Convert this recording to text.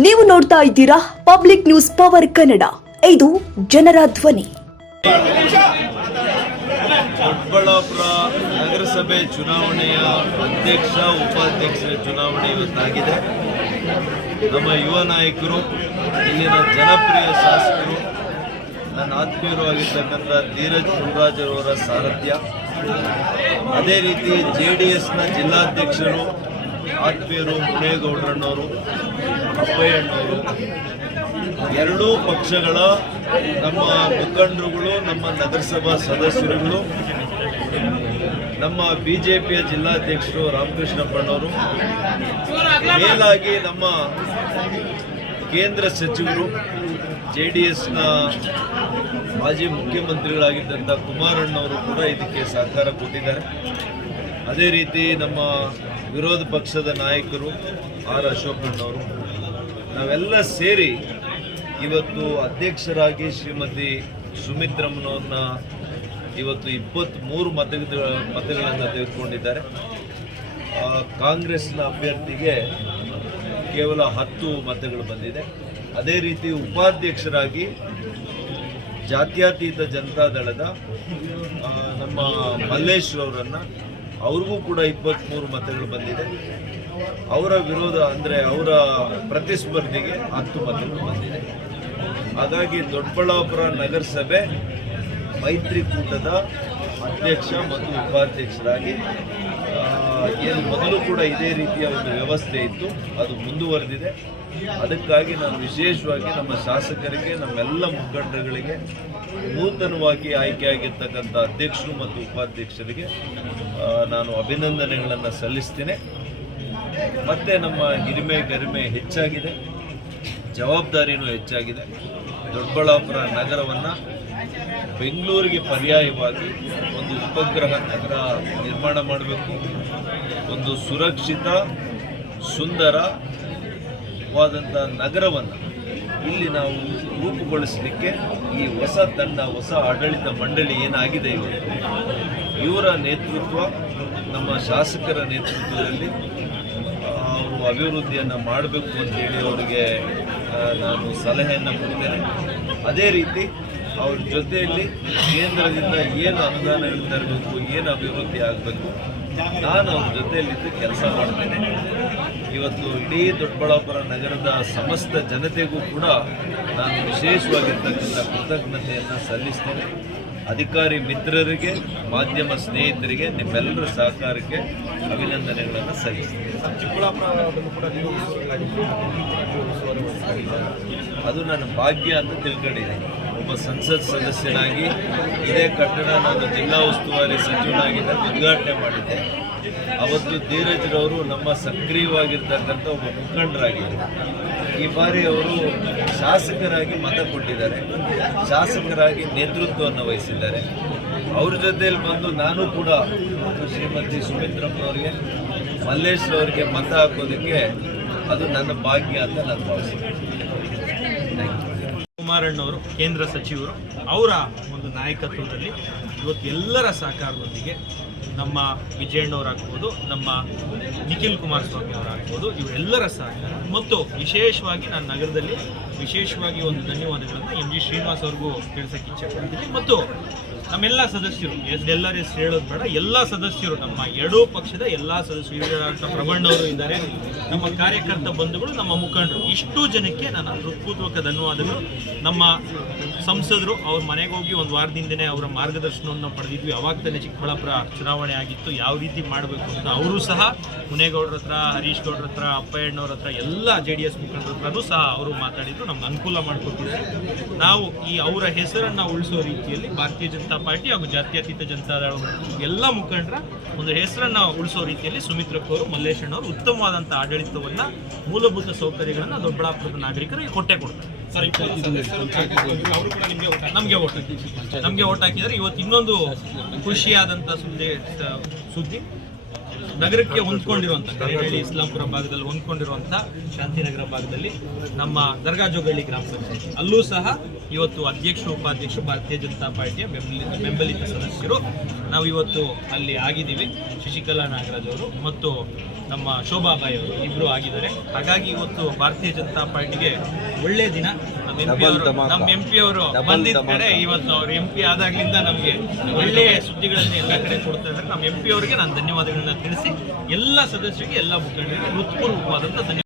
ನೀವು ನೋಡ್ತಾ ಇದ್ದೀರಾ ಪಬ್ಲಿಕ್ ನ್ಯೂಸ್ ಪವರ್ ಕನ್ನಡ, ಇದು ಜನರ ಧ್ವನಿ. ದೊಡ್ಡಬಳ್ಳಾಪುರ ನಗರಸಭೆ ಚುನಾವಣೆಯ ಅಧ್ಯಕ್ಷ ಉಪಾಧ್ಯಕ್ಷರ ಚುನಾವಣೆ ಇವತ್ತಾಗಿದೆ. ನಮ್ಮ ಯುವ ನಾಯಕರು, ಇಲ್ಲಿನ ಜನಪ್ರಿಯ ಶಾಸಕರು, ನನ್ನ ಆತ್ಮೀಯರು ಆಗಿರ್ತಕ್ಕಂಥ ಧೀರಜ್ ಗುರುರಾಜ್ ಅವರ ಸಾರಥ್ಯ, ಅದೇ ರೀತಿ JDSನ ಜಿಲ್ಲಾಧ್ಯಕ್ಷರು ಆತ್ಮೀಯರು ಮುನೇಗೌಡರಣ್ಣವರು, ಅಪ್ಪಯ್ಯಣ್ಣವರು, ಎರಡೂ ಪಕ್ಷಗಳ ನಮ್ಮ ಮುಖಂಡರುಗಳು, ನಮ್ಮ ನಗರಸಭಾ ಸದಸ್ಯರುಗಳು, ನಮ್ಮ BJPಯ ಜಿಲ್ಲಾಧ್ಯಕ್ಷರು ರಾಮಕೃಷ್ಣಪ್ಪನವರು, ಮೇಲಾಗಿ ನಮ್ಮ ಕೇಂದ್ರ ಸಚಿವರು JDSನ ಮಾಜಿ ಮುಖ್ಯಮಂತ್ರಿಗಳಾಗಿದ್ದಂಥ ಕುಮಾರಣ್ಣವರು ಕೂಡ ಇದಕ್ಕೆ ಸಹಕಾರ ಕೊಟ್ಟಿದ್ದಾರೆ. ಅದೇ ರೀತಿ ನಮ್ಮ ವಿರೋಧ ಪಕ್ಷದ ನಾಯಕರು ಅಶೋಕಣ್ಣವರು, ನಾವೆಲ್ಲ ಸೇರಿ ಇವತ್ತು ಅಧ್ಯಕ್ಷರಾಗಿ ಶ್ರೀಮತಿ ಸುಮಿತ್ರಮ್ಮನವ್ರನ್ನ ಇವತ್ತು 23 ಮತಗಳನ್ನು ತೆಗೆದುಕೊಂಡಿದ್ದಾರೆ. ಕಾಂಗ್ರೆಸ್ನ ಅಭ್ಯರ್ಥಿಗೆ ಕೇವಲ 10 ಮತಗಳು ಬಂದಿದೆ. ಅದೇ ರೀತಿ ಉಪಾಧ್ಯಕ್ಷರಾಗಿ ಜಾತ್ಯತೀತ ಜನತಾದಳದ ನಮ್ಮ ಮಲ್ಲೇಶ್ವರವರನ್ನು, ಅವ್ರಿಗೂ ಕೂಡ 23 ಮತಗಳು ಬಂದಿದೆ. ಅವರ ವಿರೋಧ ಅಂದರೆ ಅವರ ಪ್ರತಿಸ್ಪರ್ಧಿಗೆ 10 ಮತಗಳು ಬಂದಿದೆ. ಹಾಗಾಗಿ ದೊಡ್ಡಬಳ್ಳಾಪುರ ನಗರಸಭೆ ಮೈತ್ರಿಕೂಟದ ಅಧ್ಯಕ್ಷ ಮತ್ತು ಉಪಾಧ್ಯಕ್ಷರಾಗಿ ಏನು ಮೊದಲು ಕೂಡ ಇದೇ ರೀತಿಯ ಒಂದು ವ್ಯವಸ್ಥೆ ಇತ್ತು, ಅದು ಮುಂದುವರೆದಿದೆ. ಅದಕ್ಕಾಗಿ ನಾನು ವಿಶೇಷವಾಗಿ ನಮ್ಮ ಶಾಸಕರಿಗೆ, ನಮ್ಮೆಲ್ಲ ಮುಖಂಡರುಗಳಿಗೆ, ನೂತನವಾಗಿ ಆಯ್ಕೆಯಾಗಿರ್ತಕ್ಕಂಥ ಅಧ್ಯಕ್ಷರು ಮತ್ತು ಉಪಾಧ್ಯಕ್ಷರಿಗೆ ನಾನು ಅಭಿನಂದನೆಗಳನ್ನು ಸಲ್ಲಿಸ್ತೇನೆ. ಮತ್ತು ನಮ್ಮ ಹಿರಿಮೆ ಗರಿಮೆ ಹೆಚ್ಚಾಗಿದೆ, ಜವಾಬ್ದಾರಿನೂ ಹೆಚ್ಚಾಗಿದೆ. ದೊಡ್ಡಬಳ್ಳಾಪುರ ನಗರವನ್ನು ಬೆಂಗಳೂರಿಗೆ ಪರ್ಯಾಯವಾಗಿ ಒಂದು ಉಪಗ್ರಹ ನಗರ ನಿರ್ಮಾಣ ಮಾಡಬೇಕು. ಒಂದು ಸುರಕ್ಷಿತ, ಸುಂದರವಾದಂಥ ನಗರವನ್ನು ಇಲ್ಲಿ ನಾವು ರೂಪುಗೊಳಿಸಲಿಕ್ಕೆ ಈ ಹೊಸ ತಂಡ, ಹೊಸ ಆಡಳಿತ ಮಂಡಳಿ ಏನಾಗಿದೆ ಇವತ್ತು, ಇವರ ನೇತೃತ್ವ, ನಮ್ಮ ಶಾಸಕರ ನೇತೃತ್ವದಲ್ಲಿ ಅವರು ಅಭಿವೃದ್ಧಿಯನ್ನು ಮಾಡಬೇಕು ಅಂತೇಳಿ ಅವರಿಗೆ ನಾನು ಸಲಹೆಯನ್ನು ಕೊಡ್ತೇನೆ. ಅದೇ ರೀತಿ ಅವ್ರ ಜೊತೆಯಲ್ಲಿ ಕೇಂದ್ರದಿಂದ ಏನು ಅನುದಾನಗಳು ತರಬೇಕು, ಏನು ಅಭಿವೃದ್ಧಿ ಆಗಬೇಕು, ನಾನು ಅವ್ರ ಜೊತೆಯಲ್ಲಿದ್ದು ಕೆಲಸ ಮಾಡ್ತೇನೆ. ಇವತ್ತು ಇಡೀ ದೊಡ್ಡಬಳ್ಳಾಪುರ ನಗರದ ಸಮಸ್ತ ಜನತೆಗೂ ಕೂಡ ನಾನು ವಿಶೇಷವಾಗಿರ್ತಕ್ಕಂಥ ಕೃತಜ್ಞತೆಯನ್ನು ಸಲ್ಲಿಸ್ತೇನೆ. ಅಧಿಕಾರಿ ಮಿತ್ರರಿಗೆ, ಮಾಧ್ಯಮ ಸ್ನೇಹಿತರಿಗೆ, ನಿಮ್ಮೆಲ್ಲರ ಸಹಕಾರಕ್ಕೆ ಅಭಿನಂದನೆಗಳನ್ನು ಸಲ್ಲಿಸ್ತೇನೆ. ಅದು ನನ್ನ ಭಾಗ್ಯ ಅಂತ ತಿಳ್ಕೊಂಡಿದ್ದೀನಿ. ಒಬ್ಬ ಸಂಸತ್ ಸದಸ್ಯನಾಗಿ ಇದೇ ಕಟ್ಟಡ ನಾನು ಜಿಲ್ಲಾ ಉಸ್ತುವಾರಿ ಸಚಿವನಾಗಿದ್ದ ಉದ್ಘಾಟನೆ ಮಾಡಿದ್ದೆ. ಅವತ್ತು ಧೀರಜ್ರವರು ನಮ್ಮ ಸಕ್ರಿಯವಾಗಿರ್ತಕ್ಕಂಥ ಒಬ್ಬ ಮುಖಂಡರಾಗಿದ್ದರು. ಈ ಬಾರಿ ಅವರು ಶಾಸಕರಾಗಿ ಮತ ಕೊಟ್ಟಿದ್ದಾರೆ, ಶಾಸಕರಾಗಿ ನೇತೃತ್ವವನ್ನು ವಹಿಸಿದ್ದಾರೆ. ಅವ್ರ ಜೊತೆಯಲ್ಲಿ ಬಂದು ನಾನು ಕೂಡ ಶ್ರೀಮತಿ ಸುಮಿತ್ರಮ್ಮನವರಿಗೆ, ಮಲ್ಲೇಶ್ವರವರಿಗೆ ಮತ ಹಾಕೋದಕ್ಕೆ ಅದು ನನ್ನ ಭಾಗ್ಯ ಅಂತ ನಾನು ಭಾವಿಸಿದ್ದೆ. ಕುಮಾರಣ್ಣವರು ಕೇಂದ್ರ ಸಚಿವರು, ಅವರ ಒಂದು ನಾಯಕತ್ವದಲ್ಲಿ ಇವತ್ತು ಎಲ್ಲರ ಸಹಕಾರದೊಂದಿಗೆ ನಮ್ಮ ವಿಜಯಣ್ಣವರಾಗ್ಬೋದು, ನಮ್ಮ ನಿಖಿಲ್ ಕುಮಾರಸ್ವಾಮಿ ಅವರಾಗ್ಬೋದು, ಇವರೆಲ್ಲರ ಸಹಕಾರ ಮತ್ತು ವಿಶೇಷವಾಗಿ ನಾನು ನಗರದಲ್ಲಿ ವಿಶೇಷವಾಗಿ ಒಂದು ಧನ್ಯವಾದಗಳನ್ನು MG ಶ್ರೀನಿವಾಸ್ ಅವ್ರಿಗೂ ತಿಳಿಸೋಕ್ಕೆ ಇಚ್ಛೆಪಡ್ತೀನಿ. ಮತ್ತು ನಮ್ಮೆಲ್ಲ ಸದಸ್ಯರು, ಎಲ್ಲರ ಹೆಸರು ಹೇಳೋದು ಬೇಡ, ಎಲ್ಲ ಸದಸ್ಯರು, ನಮ್ಮ ಎರಡೂ ಪಕ್ಷದ ಎಲ್ಲ ಸದಸ್ಯರು, ಪ್ರಬಣ್ಣವರು ಇದ್ದಾರೆ, ನಮ್ಮ ಕಾರ್ಯಕರ್ತ ಬಂಧುಗಳು, ನಮ್ಮ ಮುಖಂಡರು, ಇಷ್ಟು ಜನಕ್ಕೆ ನನ್ನ ಹೃತ್ಪೂರ್ವಕ ಧನ್ಯವಾದಗಳು. ನಮ್ಮ ಸಂಸದರು ಅವ್ರ ಮನೆಗೆ ಹೋಗಿ ಒಂದು ವಾರದಿಂದನೇ ಅವರ ಮಾರ್ಗದರ್ಶನವನ್ನು ಪಡೆದಿದ್ವಿ. ಅವಾಗ ತಾನೇ ಚಿಕ್ಕಬಳ್ಳಾಪುರ ಚುನಾವಣೆ ಆಗಿತ್ತು, ಯಾವ ರೀತಿ ಮಾಡಬೇಕು ಅಂತ. ಅವರು ಸಹ ಮುನೇಗೌಡರ ಹತ್ರ, ಹರೀಶ್ ಗೌಡ್ರ ಹತ್ರ, ಅಪ್ಪಯ್ಯಣ್ಣವ್ರ ಹತ್ರ, ಎಲ್ಲ JDS ಮುಖಂಡರ ಹತ್ರನೂ ಸಹ ಅವರು ಮಾತಾಡಿದ್ರು, ನಮ್ಗೆ ಅನುಕೂಲ ಮಾಡಿಕೊಟ್ಟಿದ್ದಾರೆ. ನಾವು ಈ ಅವರ ಹೆಸರನ್ನು ಉಳಿಸೋ ರೀತಿಯಲ್ಲಿ ಭಾರತೀಯ ಜನತಾ ಪಾರ್ಟಿ ಹಾಗೂ ಜಾತ್ಯತೀತ ಜನತಾದಳ ಎಲ್ಲ ಮುಖಂಡರ ಒಂದು ಹೆಸರನ್ನು ಉಳಿಸೋ ರೀತಿಯಲ್ಲಿ ಸುಮಿತ್ರಕ್ಕವರು, ಮಲ್ಲೇಶಣ್ಣವರು ಉತ್ತಮವಾದಂಥ ಆಡಳಿತವನ್ನು, ಮೂಲಭೂತ ಸೌಕರ್ಯಗಳನ್ನು ದೊಡ್ಡಬಳ್ಳಾಪುರದ ನಾಗರಿಕರಿಗೆ ಕೊಟ್ಟೆ ಕೊಡ್ತಾರೆ. ನಮಗೆ ಓಟ್ ಹಾಕಿದ್ದಾರೆ. ಇವತ್ತು ಇನ್ನೊಂದು ಖುಷಿಯಾದಂಥ ಸುದ್ದಿ, ನಗರಕ್ಕೆ ಹೊಂದ್ಕೊಂಡಿರುವಂಥ ಕರೇನಹಳ್ಳಿ, ಇಸ್ಲಾಂಪುರ ಭಾಗದಲ್ಲಿ ಹೊಂದ್ಕೊಂಡಿರುವಂಥ ಶಾಂತಿನಗರ ಭಾಗದಲ್ಲಿ ನಮ್ಮ ದರ್ಗಾ ಜೋಗಳ್ಳಿ ಗ್ರಾಮ ಪಂಚಾಯತ್, ಅಲ್ಲೂ ಸಹ ಇವತ್ತು ಅಧ್ಯಕ್ಷರು, ಉಪಾಧ್ಯಕ್ಷರು ಭಾರತೀಯ ಜನತಾ ಪಾರ್ಟಿಯ ಬೆಂಬಲಿತ ಸದಸ್ಯರು ನಾವು ಇವತ್ತು ಅಲ್ಲಿ ಆಗಿದ್ದೀವಿ. ಶಶಿಕಲಾ ನಾಗರಾಜ್ ಅವರು ಮತ್ತು ನಮ್ಮ ಶೋಭಾಬಾಯಿ ಅವರು ಇಬ್ಬರು ಆಗಿದ್ದಾರೆ. ಹಾಗಾಗಿ ಇವತ್ತು ಭಾರತೀಯ ಜನತಾ ಪಾರ್ಟಿಗೆ ಒಳ್ಳೆಯ ದಿನ. ನಮ್ಮ ಎಂ ಪಿ ಅವರು ಬಂದಿದ್ದ ಕಡೆ ಇವತ್ತು ಅವರು ಎಂ ಪಿ ಆದಾಗ್ಲಿಂದ ನಮಗೆ ಒಳ್ಳೆಯ ಸುದ್ದಿಗಳನ್ನು ಎಲ್ಲ ಕಡೆ ಕೊಡ್ತಾ ಇದ್ದಾರೆ. ನಮ್ಮ ಎಂ ಪಿ ಅವರಿಗೆ ನಾನು ಧನ್ಯವಾದಗಳನ್ನ ತಿಳಿಸಿ ಎಲ್ಲ ಸದಸ್ಯರಿಗೆ ಎಲ್ಲ ಮುಖಂಡರಿಗೆ ಹೃತ್ಪೂರ್ವಕವಾದಂಥ ಧನ್ಯವಾದ.